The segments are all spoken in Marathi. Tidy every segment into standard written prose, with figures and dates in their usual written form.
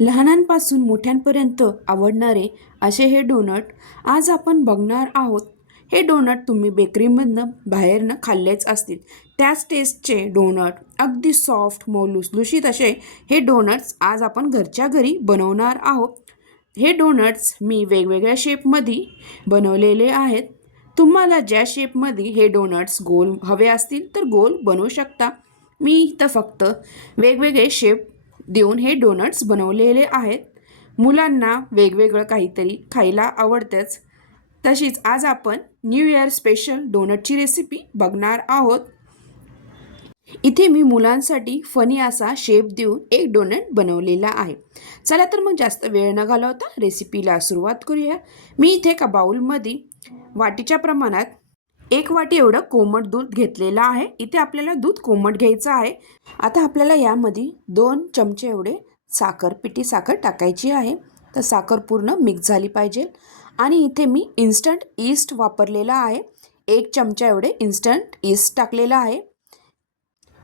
लहानांपासून मोठ्यांपर्यंत आवडणारे असे हे डोनट आज आपण बघणार आहोत. हे डोनट तुम्ही बेकरीमधनं बाहेरनं खाल्लेच असतील. त्याच टेस्टचे डोनट अगदी सॉफ्ट मऊ लुसलुशीत असे हे डोनट्स आज आपण घरच्या घरी बनवणार आहोत. हे डोनट्स मी वेगवेगळ्या शेपमध्ये बनवलेले आहेत. तुम्हाला ज्या शेपमध्ये हे डोनट्स गोल हवे असतील तर गोल बनवू शकता. मी इथं फक्त वेगवेगळे शेप देऊन हे डोनट्स बनवलेले आहेत. मुलांना वेगवेगळं काहीतरी खायला आवडतेच. तशीच आज आपण न्यू इयर स्पेशल डोनटची रेसिपी बघणार आहोत. इथे मी मुलांसाठी फनी असा शेप देऊन एक डोनट बनवलेला आहे. चला तर मग जास्त वेळ न घालवता रेसिपीला सुरुवात करूया. मी इथे एका बाउलमध्ये वाटीच्या प्रमाणात 1 वाटी एवढं कोमट दूध घेतलेलं आहे. इथे आपल्याला दूध कोमट घ्यायचं आहे. आता आपल्याला यामध्ये 2 चमचे एवढे पिठी साखर टाकायची आहे. तर साखर पूर्ण मिक्स झाली पाहिजे. आणि इथे मी इन्स्टंट ईस्ट वापरलेला आहे. 1 चमचा एवढे इन्स्टंट ईस्ट टाकलेला आहे.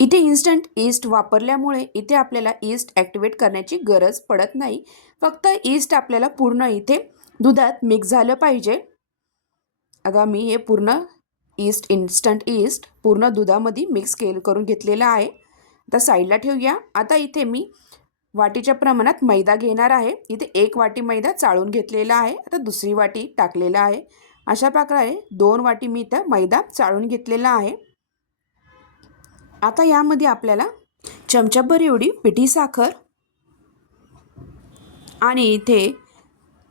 इथे इन्स्टंट ईस्ट वापरल्यामुळे इथे आपल्याला ईस्ट ॲक्टिवेट करण्याची गरज पडत नाही. फक्त ईस्ट आपल्याला पूर्ण इथे दुधात मिक्स झालं पाहिजे. आता मी हे पूर्ण इन्स्टंट ईस्ट पूर्ण दुधामध्ये मिक्स करून घेतलेलं आहे. आता साईडला ठेवूया. आता इथे मी वाटीच्या प्रमाणात मैदा घेणार आहे. इथे 1 वाटी मैदा चाळून घेतलेला आहे. आता दुसरी वाटी टाकलेला आहे. अशा प्रकारे 2 वाटी मी इथं मैदा चाळून घेतलेला आहे. आता यामध्ये आपल्याला चमचाभर एवढी पिठी साखर आणि इथे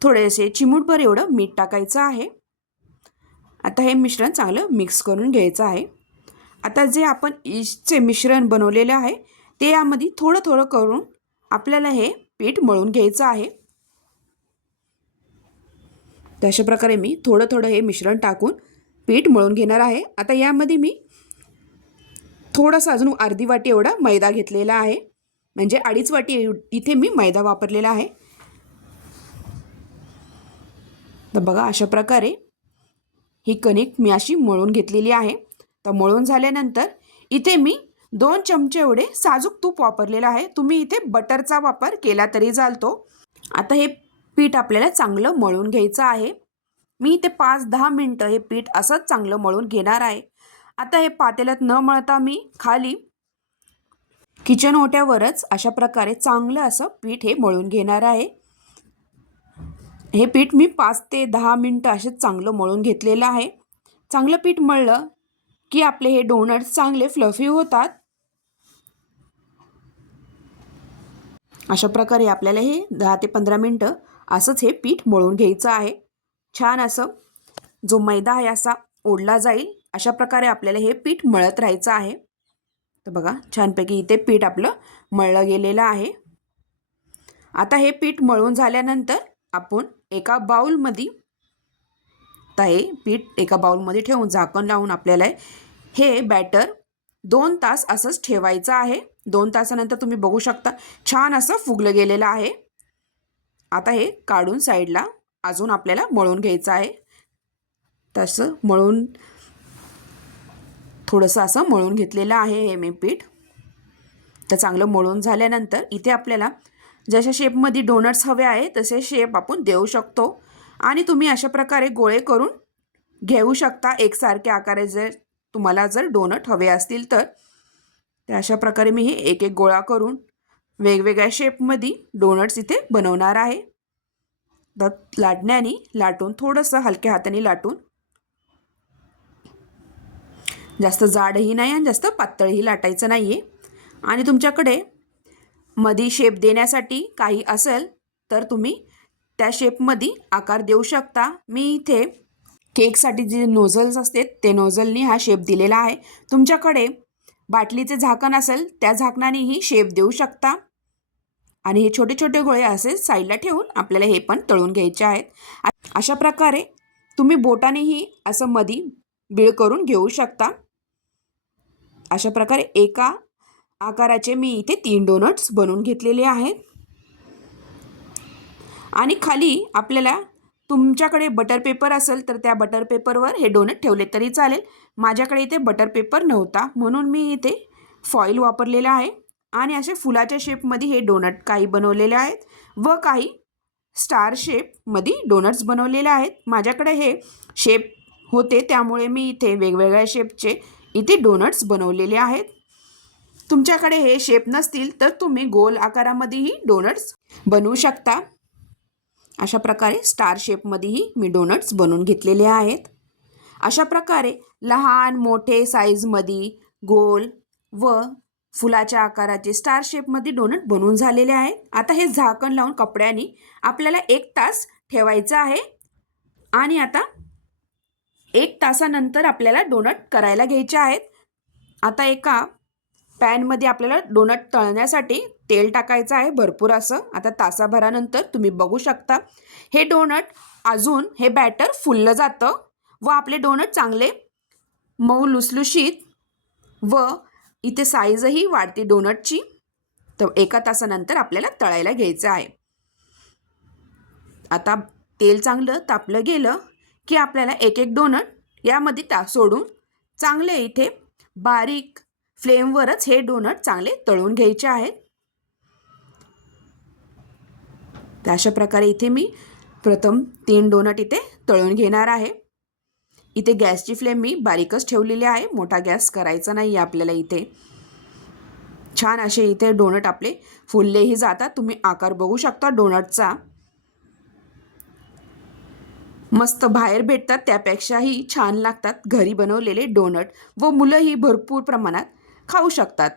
थोडेसे चिमूटभर एवढं मीठ टाकायचं आहे. आता हे मिश्रण चांगलं मिक्स करून घ्यायचं आहे. आता जे आपण ईस्टचे मिश्रण बनवलेले आहे ते यामध्ये थोडं थोडं करून आपल्याला हे पीठ मळून घ्यायचं आहे. तर अशा प्रकारे मी थोडं थोडं हे मिश्रण टाकून पीठ मळून घेणार आहे. आता यामध्ये मी थोडंसं अजून अर्धी वाटी एवढा मैदा घेतलेला आहे. म्हणजे 2.5 वाटी इथे मी मैदा वापरलेला आहे. तर बघा अशा प्रकारे ही कणिक मी अशी मळून घेतलेली आहे. तर मळून झाल्यानंतर इथे मी 2 चमचे एवढे साजूक तूप वापरलेलं आहे. तुम्ही इथे बटरचा वापर केला तरी चालतो. आता हे पीठ आपल्याला चांगलं मळून घ्यायचं आहे. मी इथे 5-10 मिनटं हे पीठ असंच चांगलं मळून घेणार आहे. आता हे पातेल्यात न मळता मी खाली किचन ओट्यावरच अशा प्रकारे चांगलं असं पीठ हे मळून घेणार आहे. हे पीठ मी 5 ते 10 मिनटं असेच चांगलं मळून घेतलेलं आहे. चांगलं पीठ मळलं की आपले हे डोनट्स चांगले फ्लफी होतात. अशा प्रकारे आपल्याला हे 10 ते 15 मिनटं असंच हे पीठ मळून घ्यायचं आहे. छान असं जो मैदा आहे असा ओढला जाईल अशा प्रकारे आपल्याला हे पीठ मळत राहायचं आहे. तर बघा छानपैकी इथे पीठ आपलं मळलं गेलेलं आहे. आता हे पीठ मळून झाल्यानंतर आपण एका बाउलमध्ये हे पीठ एका बाउलमध्ये ठेवून झाकण लावून आपल्याला हे बॅटर 2 तास असंच ठेवायचं आहे. 2 तासानंतर तुम्ही बघू शकता छान असं फुगलं गेलेलं आहे. आता हे काढून साईडला अजून आपल्याला मळून घ्यायचं आहे. तसं मळून थोडंसं असं मळून घेतलेलं आहे हे मी पीठ. तर चांगलं मळून झाल्यानंतर इथे आपल्याला जशा शेपमध्ये डोनट्स हवे आहे तसे शेप आपण देऊ शकतो. आणि तुम्ही अशा प्रकारे गोळे करून घेऊ शकता एकसारखे आकाराचे जर तुम्हाला जर डोनट हवे असतील तर. अशा प्रकारे मी हे एक एक गोळा करून वेगवेगळ्या शेपमध्ये डोनट्स इथे बनवणार आहे. तर लाटण्याने लाटून थोडंसं हलक्या हाताने लाटून जास्त जाडही नाही आणि जास्त पातळही लाटायचं नाही आहे. आणि तुमच्याकडे मध्ये शेप देण्यासाठी काही असेल तर तुम्ही त्या शेपमध्ये आकार देऊ शकता. मी इथे केकसाठी जे नोझल्स असते ते नोझलनी हा शेप दिलेला आहे. तुमच्याकडे बाटलीचे झाकण असेल त्या झाकणानेही शेप देऊ शकता. आणि हे छोटे छोटे गोळे असे साईडला ठेवून आपल्याला हे पण तळून घ्यायचे आहेत. अशा प्रकारे तुम्ही बोटानेही असं मध्ये बीळ करून घेऊ शकता. अशा प्रकारे एका आकाराचे मी इथे 3 डोनट्स बनवून घेतलेले आहेत. आणि खाली आपल्याला तुमच्याकडे बटर पेपर असेल तर त्या बटर पेपरवर हे डोनट ठेवले तरी चालेल. माझ्याकडे इथे बटर पेपर नव्हता म्हणून मी इथे फॉईल वापरलेला आहे. आणि असे फुलाच्या शेपमध्ये हे डोनट काही बनवलेले आहेत व काही स्टार शेपमध्ये डोनट्स बनवलेले आहेत. माझ्याकडे हे शेप होते त्यामुळे मी इथे वेगवेगळ्या शेपचे इथे डोनट्स बनवलेले आहेत. तुमच्याकडे हे शेप नसतील तर तुम्ही गोल आकारामध्येही डोनट्स बनवू शकता. अशा प्रकारे स्टार शेपमध्येही मी डोनट्स बनवून घेतलेले आहेत. अशा प्रकारे लहान मोठे साईजमध्ये गोल व फुलाच्या आकाराचे स्टार शेपमध्ये डोनट बनवून झालेले आहेत. आता हे झाकण लावून कपड्याने आपल्याला 1 तास ठेवायचं आहे आणि आता 1 तासानंतर आपल्याला डोनट करायला घ्यायचे आहेत. आता एका पॅनमध्ये आपल्याला डोनट तळण्यासाठी तेल टाकायचं आहे भरपूर असं. आता तासाभरानंतर तुम्ही बघू शकता हे डोनट अजून हे बॅटर फुललं जातं व आपले डोनट चांगले मऊ लुसलुशीत व इथे साईजही वाढते डोनटची. तर 1 तासानंतर आपल्याला तळायला घ्यायचं आहे. आता तेल चांगलं तापलं गेलं की आपल्याला एक एक डोनट यामध्ये सोडून चांगले इथे बारीक फ्लेमवरच हे डोनट चांगले तळून घ्यायचे आहेत. तर अशा प्रकारे इथे मी प्रथम 3 डोनट इथे तळून घेणार आहे. इथे गॅसची फ्लेम मी बारीकच ठेवलेली आहे, मोठा गॅस करायचा नाही आपल्याला. इथे छान असे इथे डोनट आपले फुललेही जातात. तुम्ही आकार बघू शकता डोनटचा. मस्त बाहेर भेटतात त्यापेक्षाही छान लागतात घरी बनवलेले डोनट व मुलंही भरपूर प्रमाणात खाऊ शकतात.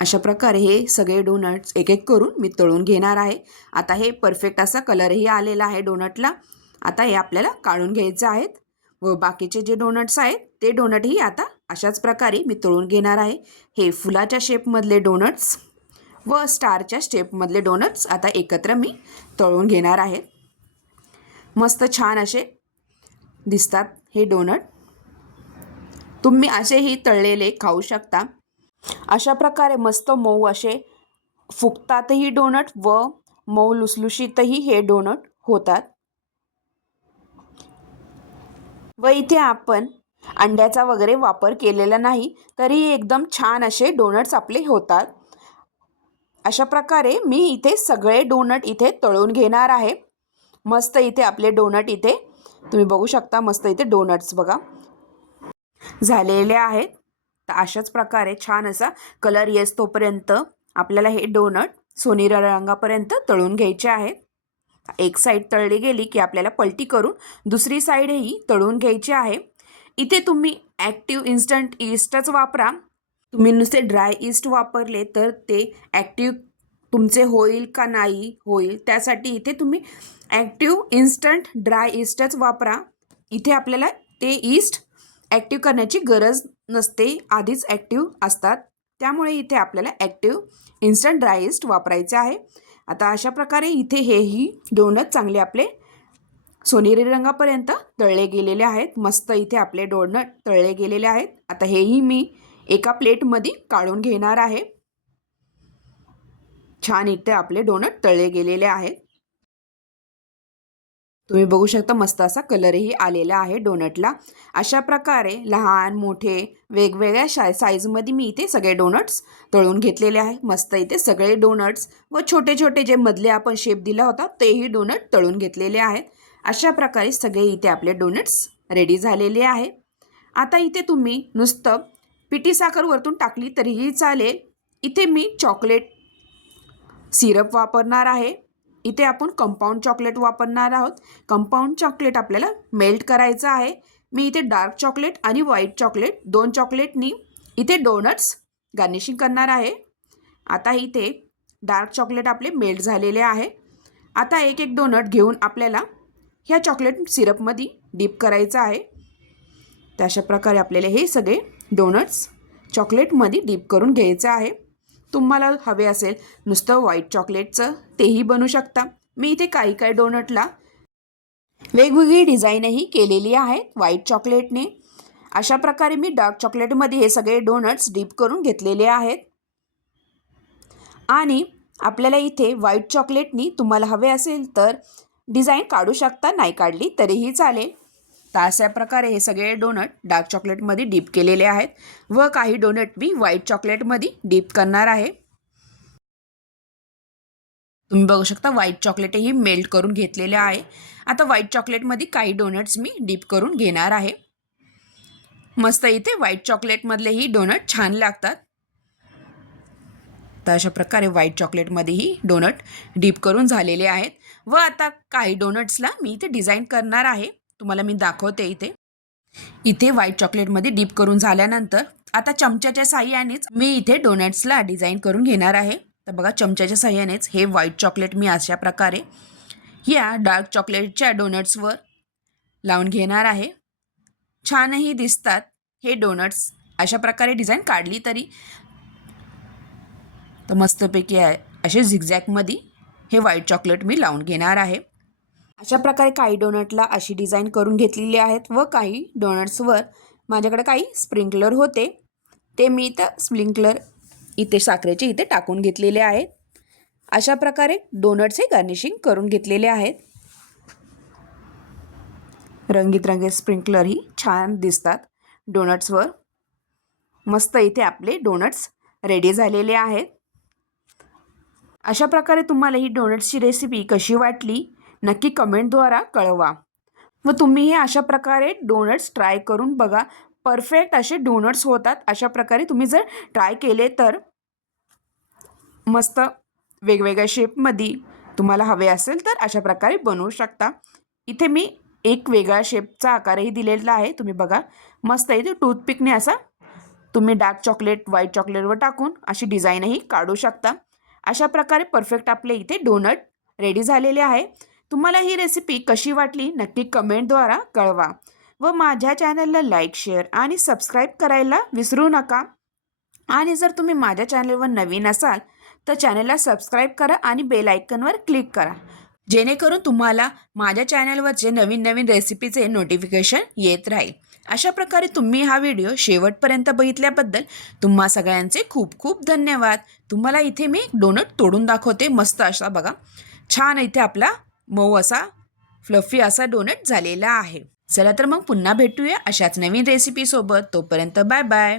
अशा प्रकारे हे सगळे डोनट्स एक एक करून मी तळून घेणार आहे. आता हे परफेक्ट असा कलरही आलेला आहे डोनटला. आता हे आपल्याला काढून घ्यायचे आहेत व बाकीचे जे डोनट्स आहेत ते डोनटही आता अशाच प्रकारे मी तळून घेणार आहे. हे फुलाच्या शेपमधले डोनट्स व स्टारच्या शेपमधले डोनट्स आता एकत्र मी तळून घेणार आहे. मस्त छान असे दिसतात हे डोनट. तुम्ही असेही तळलेले खाऊ शकता. अशा प्रकारे मस्त मऊ असे फुगतातही डोनट व मऊ लुसलुशीतही हे डोनट होतात. व इथे आपण अंड्याचा वगैरे वापर केलेला नाही तरी एकदम छान असे डोनट्स आपले होतात. अशा प्रकारे मी इथे सगळे डोनट इथे तळून घेणार आहे. मस्त इथे आपले डोनट इथे तुम्ही बघू शकता. मस्त इथे डोनट्स बघा झालेले आहेत. तर अशाच प्रकारे छान असा कलर येस तोपर्यंत आपल्याला हे डोनट सोनेरी रंगापर्यंत तळून घ्यायचे आहेत. एक साईड तळली गेली की आपल्याला पलटी करून दुसरी साईडही तळून घ्यायची आहे. इथे तुम्ही ॲक्टिव्ह इन्स्टंट ईस्टच वापरा. तुम्ही नुसते ड्राय ईस्ट वापरले तर ते ॲक्टिव्ह तुमचे होईल का नाही होईल, त्यासाठी इथे तुम्ही ॲक्टिव्ह इन्स्टंट ड्राय ईस्टच वापरा. इथे आपल्याला ते ईस्ट ॲक्टिव्ह करण्याची गरज नसते, आधीच ॲक्टिव्ह असतात. त्यामुळे इथे आपल्याला ॲक्टिव्ह इन्स्टंट ड्राय ईस्ट वापरायचे आहे. आता अशा प्रकारे इथे हेही डोनट चांगले आपले सोनेरी रंगापर्यंत तळले गेलेले आहेत. मस्त इथे आपले डोनट तळले गेलेले आहेत. आता हेही मी एका प्लेटमध्ये काढून घेणार आहे. छान इथे आपले डोनट तळले गेलेले आहेत. तुम्ही बघू शकता मस्त असा कलरही आलेला आहे डोनटला. अशा प्रकारे लहान मोठे वेगवेगळ्या साईजमध्ये मी इथे सगळे डोनट्स तळून घेतलेले आहे. मस्त इथे सगळे डोनट्स व छोटे छोटे जे मधले आपण शेप दिला होता तेही डोनट तळून घेतलेले आहेत. अशा प्रकारे सगळे इथे आपले डोनट्स रेडी झालेले आहे. आता इथे तुम्ही नुसतं पिठी साखर वरतून टाकली तरीही चालेल. इथे मी चॉकलेट सिरप वापरणार आहे. इथे आपण कंपाऊंड चॉकलेट वापरणार आहोत. कंपाऊंड चॉकलेट आपल्याला मेल्ट करायचं आहे. मी इथे डार्क चॉकलेट आणि व्हाईट चॉकलेट 2 चॉकलेटनी इथे डोनट्स गार्निशिंग करणार आहे. आता इथे डार्क चॉकलेट आपले मेल्ट झालेले आहे. आता एक एक डोनट घेऊन आपल्याला ह्या चॉकलेट सिरपमध्ये डीप करायचं आहे. तर अशा प्रकारे आपल्याला हे सगळे डोनट्स चॉकलेटमध्ये डीप करून घ्यायचं आहे. तुम्हाला हवे असेल नुसतं व्हाईट चॉकलेटचं तेही बनवू शकता. मी इथे काही डोनटला वेगवेगळी डिझाईनही केलेली आहे व्हाईट चॉकलेटने. अशा प्रकारे मी डार्क चॉकलेटमध्ये हे सगळे डोनट्स डीप करून घेतलेले आहेत. आणि आपल्याला इथे व्हाईट चॉकलेटनी तुम्हाला हवे असेल तर डिझाईन काढू शकता, नाही काढली तरीही चालेल. तर अशा प्रकारे हे सगळे डोनट डार्क चॉकलेटमध्ये डीप केलेले आहेत व काही डोनट मी व्हाईट चॉकलेटमध्ये डीप करणार आहे. तुम्ही बघू शकता व्हाईट चॉकलेटही मेल्ट करून घेतलेले आहे. आता व्हाईट चॉकलेटमध्ये काही डोनट्स मी डीप करून घेणार आहे. मस्त इथे व्हाईट चॉकलेटमधलेही डोनट छान लागतात. तर अशा प्रकारे व्हाईट चॉकलेटमध्येही डोनट डीप करून झालेले आहेत व आता काही डोनट्सला मी इथे डिझाईन करणार आहे. तुम्हाला मी दाखवते इथे व्हाईट चॉकलेटमध्ये डीप करून झाल्यानंतर आता चमच्याच्या साहाय्यानेच मी इथे डोनट्सला डिझाईन करून घेणार आहे. तर बघा चमच्याच्या साहाय्यानेच हे व्हाईट चॉकलेट मी अशा प्रकारे या डार्क चॉकलेटच्या डोनट्सवर लावून घेणार आहे. छानही दिसतात हे डोनट्स. अशा प्रकारे डिझाईन काढली तरी तर मस्तपैकी आहे. असे झिगझॅगमध्ये हे व्हाईट चॉकलेट मी लावून घेणार आहे. अशा प्रकारे काही डोनटला अशी डिझाईन करून घेतलेली आहेत व काही डोनट्सवर माझ्याकडे काही स्प्रिंकलर होते ते मी इथं स्प्रिंकलर इथे साखरेचे इथे टाकून घेतलेले आहेत. अशा प्रकारे डोनट्सचे गार्निशिंग करून घेतलेले आहेत. रंगीत रंगीत स्प्रिंकलरही छान दिसतात डोनट्सवर. मस्त इथे आपले डोनट्स रेडी झालेले आहेत. अशा प्रकारे तुम्हाला ही डोनट्सची रेसिपी कशी वाटली नक्की कमेंटद्वारा कळवा व तुम्ही हे अशा प्रकारे डोनट्स ट्राय करून बघा. परफेक्ट असे डोनट्स होतात. अशा प्रकारे तुम्ही जर ट्राय केले तर मस्त वेगवेगळ्या शेपमध्ये तुम्हाला हवे असेल तर अशा प्रकारे बनवू शकता. इथे मी एक वेगळा शेपचा आकारही दिलेला आहे. तुम्ही बघा मस्त इथे टूथपिकने असा तुम्ही डार्क चॉकलेट व्हाईट चॉकलेटवर टाकून अशी डिझाईनही काढू शकता. अशा प्रकारे परफेक्ट आपले इथे डोनट रेडी झालेले आहे. तुम्हाला ही रेसिपी कशी वाटली नक्की कमेंटद्वारा कळवा व माझ्या चॅनलला लाईक शेअर आणि सबस्क्राईब करायला विसरू नका. आणि जर तुम्ही माझ्या चॅनलवर नवीन असाल तर चॅनलला सबस्क्राईब करा आणि बेल आयकॉनवर क्लिक करा जेणेकरून तुम्हाला माझ्या चॅनलवरचे नवीन नवीन रेसिपीचे नोटिफिकेशन येत राहील. अशा प्रकारे तुम्ही हा व्हिडिओ शेवटपर्यंत बघितल्याबद्दल तुम्हा सगळ्यांचे खूप खूप धन्यवाद. तुम्हाला इथे मी डोनट तोडून दाखवते. मस्त असा बघा छान इथे आपला मऊ असा फ्लफी असा डोनट झालेला आहे. चला तर मग पुन्हा भेटूया अशाच नवीन रेसिपीसोबत. तोपर्यंत बाय बाय.